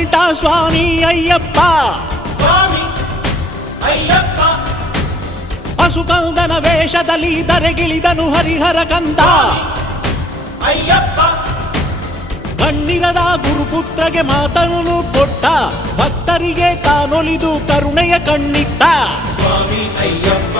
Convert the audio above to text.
ಮಣಿಕಂಠ ಸ್ವಾಮಿ ಅಯ್ಯಪ್ಪ ಸ್ವಾಮಿ ಅಯ್ಯಪ್ಪ ಹಸುಕಂದನ ವೇಷದಲ್ಲಿ ಧರೆಗಿಳಿದನು ಹರಿಹರ ಕಂದ ಅಯ್ಯಪ್ಪ ಕಣ್ಣಿರದ ಗುರುಪುತ್ರಗೆ ಮಾತನು ಕೊಟ್ಟ ಭಕ್ತರಿಗೆ ತಾನೊಲಿದು ಕರುಣೆಯ ಕಣ್ಣಿಟ್ಟ ಸ್ವಾಮಿ ಅಯ್ಯಪ್ಪ